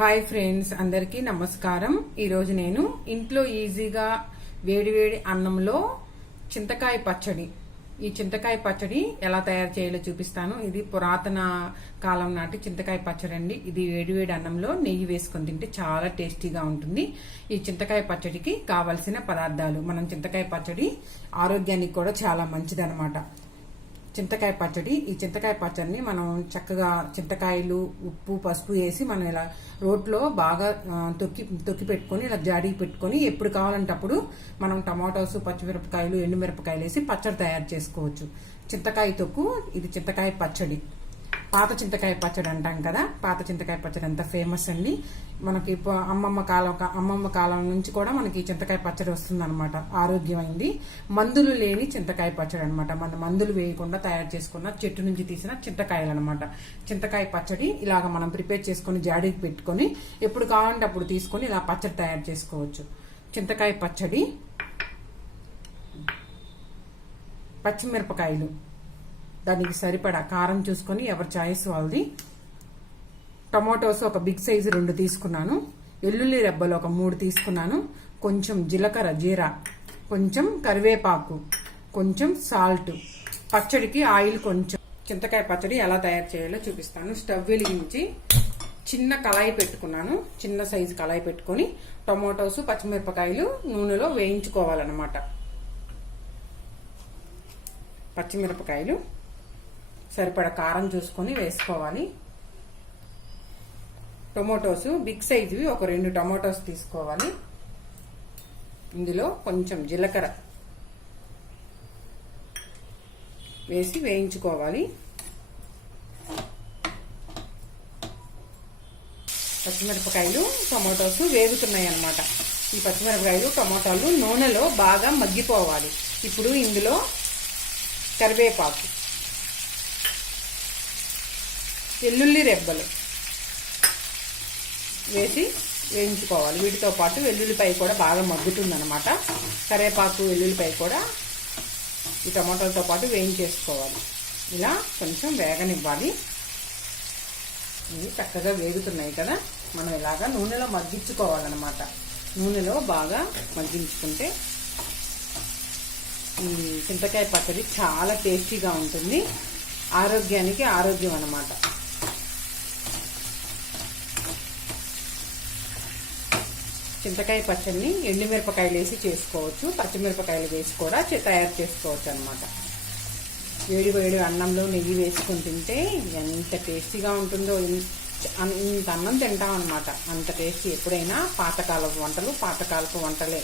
Hi friends అందరికీ నమస్కారం. ఈరోజు నేను ఇంట్లో ఈజీగా వేడివేడి అన్నంలో చింతకాయ పచ్చడి. ఈ చింతకాయ పచ్చడి ఎలా తయారు చేయాలో చూపిస్తాను. ఇది పురాతన కాలం నాటి చింతకాయ పచ్చడి అండి. ఇది వేడివేడి అన్నంలో నెయ్యి వేసుకొని తింటే చాలా టేస్టీగా ఉంటుంది. ఈ చింతకాయ పచ్చడికి కావలసిన పదార్థాలు. మనం చింతకాయ పచ్చడి ఆరోగ్యానికి కూడా చాలా మంచిదనమాట చింతకాయ పచ్చడి. ఈ చింతకాయ పచ్చడిని మనం చక్కగా చింతకాయలు ఉప్పు పసుపు వేసి మనం ఇలా రోట్లో బాగా తొక్కి తొక్కి పెట్టుకొని ఇలా జాడీ పెట్టుకొని ఎప్పుడు కావాలంటే అప్పుడు మనం టమాటోస్ పచ్చిమిరపకాయలు ఎండుమిరపకాయలు వేసి పచ్చడి తయారు చేసుకోవచ్చు. చింతకాయ తొక్కు ఇది చింతకాయ పచ్చడి. పాత చింతకాయ పచ్చడి అంటాం కదా పాత చింతకాయ పచ్చడి అంత ఫేమస్ అండి. మనకి అమ్మమ్మ కాలం అమ్మమ్మ కాలం నుంచి కూడా మనకి చింతకాయ పచ్చడి వస్తుంది అనమాట ఆరోగ్యమైంది. మందులు లేని చింతకాయ పచ్చడి అనమాట మన మందులు వేయకుండా తయారు చేసుకున్న చెట్టు నుంచి తీసిన చింతకాయలు అనమాట చింతకాయ పచ్చడి ఇలాగ మనం ప్రిపేర్ చేసుకొని జాడీకి పెట్టుకొని ఎప్పుడు కావాలంటే అప్పుడు తీసుకొని ఇలా పచ్చడి తయారు చేసుకోవచ్చు. చింతకాయ పచ్చడి పచ్చిమిరపకాయలు. దానికి సరిపడా కారం చూసుకొని ఎవరి చాయిస్ వాళ్ళది. టమాటోస్ ఒక బిగ్ సైజు రెండు తీసుకున్నాను. వెల్లుల్లి రెబ్బలు ఒక మూడు తీసుకున్నాను. కొంచెం జీలకర్ర జీరా కొంచెం కరివేపాకు కొంచెం సాల్ట్ పచ్చడికి ఆయిల్ కొంచెం. చింతకాయ పచ్చడి ఎలా తయారు చేయాలో చూపిస్తాను. స్టవ్ వెలిగించి చిన్న కళాయి పెట్టుకున్నాను. చిన్న సైజు కళాయి పెట్టుకొని టమాటోస్ పచ్చిమిరపకాయలు నూనెలో వేయించుకోవాలన్నమాట. పచ్చిమిరపకాయలు. సరిపడ కారం చూసుకొని వేసుకోవాలి. టొమాటోస్ బిగ్ సైజువి ఒక రెండు టొమాటోస్ తీసుకోవాలి. ఇందులో కొంచెం జీలకర్ర వేసి వేయించుకోవాలి. పచ్చిమిరపకాయలు టమాటోస్ వేగుతున్నాయి అన్నమాట. ఈ పచ్చిమిరపకాయలు టమాటాలు నూనెలో బాగా మగ్గిపోవాలి. ఇప్పుడు ఇందులో కరివేపాకు. వెల్లుల్లి రెబ్బలు వేసి వేయించుకోవాలి. వీటితో పాటు వెల్లుల్లిపాయ కూడా బాగా మగ్గుతుందనమాట కరివేపాకు వెల్లుల్లిపాయ కూడా ఈ టమాటాలతో పాటు వేయించేసుకోవాలి. ఇలా కొంచెం వేగనివ్వాలి. ఇవి చక్కగా వేగుతున్నాయి కదా. మనం ఇలాగా నూనెలో మగ్గించుకోవాలన్నమాట. నూనెలో బాగా మగ్గించుకుంటే ఈ చింతకాయ పచ్చడి చాలా టేస్టీగా ఉంటుంది. ఆరోగ్యానికి ఆరోగ్యం అన్నమాట చింతకాయ పచ్చడిని ఎండుమిరపకాయలు వేసి చేసుకోవచ్చు పచ్చిమిరపకాయలు వేసి కూడా తయారు చేసుకోవచ్చు అనమాట వేడి వేడి అన్నంలో నెయ్యి వేసుకొని తింటే ఎంత టేస్టీగా ఉంటుందో ఇంత అన్నం తింటాం అనమాట అంత టేస్టీ ఎప్పుడైనా పాతకాలపు వంటలు పాతకాలపు వంటలే.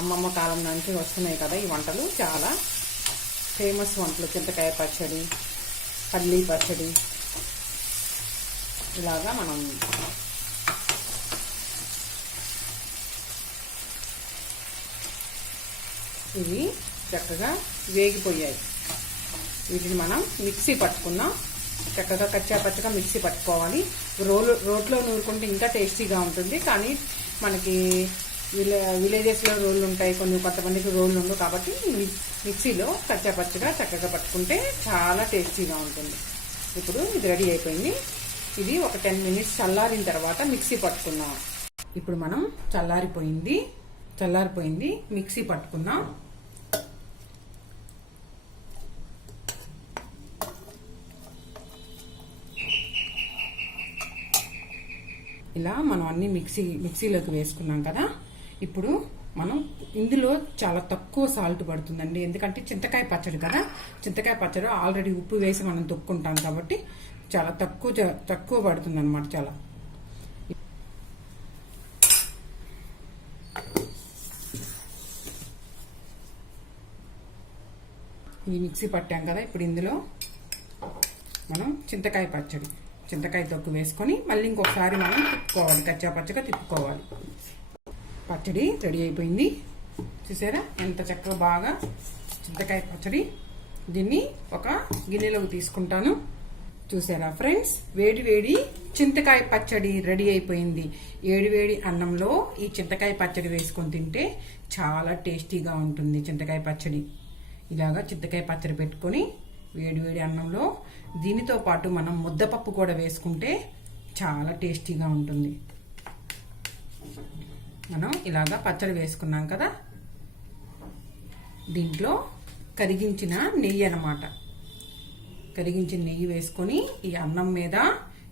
అమ్మమ్మ కాలం నుంచి వస్తున్నాయి కదా ఈ వంటలు చాలా ఫేమస్ వంటలు. చింతకాయ పచ్చడి పల్లీ పచ్చడి. ఇలాగా మనం ఇవి చక్కగా వేగిపోయాయి. వీటిని మనం మిక్సీ పట్టుకున్నాం చక్కగా కచ్చా పచ్చగా మిక్సీ పట్టుకోవాలి. రోలు రోట్లో నూరుకుంటే ఇంకా టేస్టీగా ఉంటుంది. కానీ మనకి విలే విలేజెస్లో రోళ్ళు ఉంటాయి. కొన్ని కొంతమందికి రోళ్ళు ఉండవు కాబట్టి మిక్సీలో కచ్చా పచ్చగా చక్కగా పట్టుకుంటే చాలా టేస్టీగా ఉంటుంది. ఇప్పుడు ఇది రెడీ అయిపోయింది. ఇది ఒక టెన్ మినిట్స్ చల్లారిన తర్వాత మిక్సీ పట్టుకుందాం. ఇప్పుడు మనం చల్లారిపోయింది చల్లారిపోయింది మిక్సీ పట్టుకుందాం. ఇలా మనం అన్ని మిక్సీ మిక్సీలోకి వేసుకున్నాం కదా. ఇప్పుడు మనం ఇందులో చాలా తక్కువ సాల్ట్ పడుతుందండి. ఎందుకంటే చింతకాయ పచ్చడి కదా. చింతకాయ పచ్చడి ఆల్రెడీ ఉప్పు వేసి మనం తొక్కుంటాం కాబట్టి చాలా తక్కువ తక్కువ పడుతుంది అనమాట చాలా. ఈ మిక్సీ పట్టాం కదా. ఇప్పుడు ఇందులో మనం చింతకాయ పచ్చడి. చింతకాయ తొక్కు వేసుకొని మళ్ళీ ఇంకొకసారి మనం తిప్పుకోవాలి కచ్చా పచ్చగా తిప్పుకోవాలి. పచ్చడి రెడీ అయిపోయింది. చూసారా? ఎంత చక్కగా బాగా చింతకాయ పచ్చడి. దీన్ని ఒక గిన్నెలోకి తీసుకుంటాను. చూసారా ఫ్రెండ్స్? వేడి వేడి చింతకాయ పచ్చడి రెడీ అయిపోయింది. ఏడి వేడి అన్నంలో ఈ చింతకాయ పచ్చడి వేసుకొని తింటే చాలా టేస్టీగా ఉంటుంది చింతకాయ పచ్చడి. ఇలాగా చింతకాయ పచ్చడి పెట్టుకొని వేడి వేడి అన్నంలో దీనితో పాటు మనం ముద్దపప్పు కూడా వేసుకుంటే చాలా టేస్టీగా ఉంటుంది. మనం ఇలాగా పచ్చడి వేసుకున్నాం కదా? దీంట్లో కరిగించిన నెయ్యి అన్నమాట. కరిగించిన నెయ్యి వేసుకొని ఈ అన్నం మీద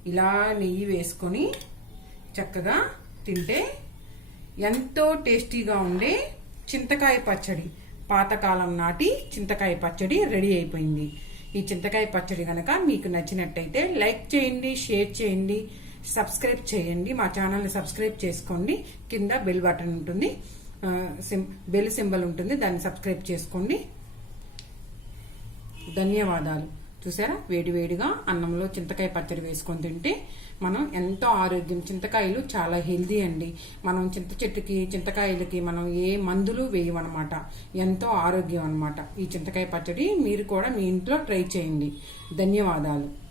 ఇలా నెయ్యి వేసుకొని చక్కగా తింటే ఎంతో టేస్టీగా ఉండే చింతకాయ పచ్చడి. పాతకాలం నాటి చింతకాయ పచ్చడి రెడీ అయిపోయింది. ఈ చింతకాయ పచ్చడి కనుక మీకు నచ్చినట్టయితే లైక్ చేయండి షేర్ చేయండి సబ్స్క్రైబ్ చేయండి మా ఛానల్ని సబ్స్క్రైబ్ చేసుకోండి. కింద బెల్ బటన్ ఉంటుంది. సిం బెల్ సింబల్ ఉంటుంది. దాన్ని సబ్స్క్రైబ్ చేసుకోండి. ధన్యవాదాలు. చూసారా? వేడివేడిగా అన్నంలో చింతకాయ పచ్చడి వేసుకొని తింటే మనం ఎంతో ఆరోగ్యం. చింతకాయలు చాలా హెల్దీ అండి. మనం చింత చెట్టుకి చింతకాయలకి మనం ఏ మందులు వేయమన్నమాట ఎంతో ఆరోగ్యం అన్నమాట. ఈ చింతకాయ పచ్చడి మీరు కూడా మీ ఇంట్లో ట్రై చేయండి. ధన్యవాదాలు.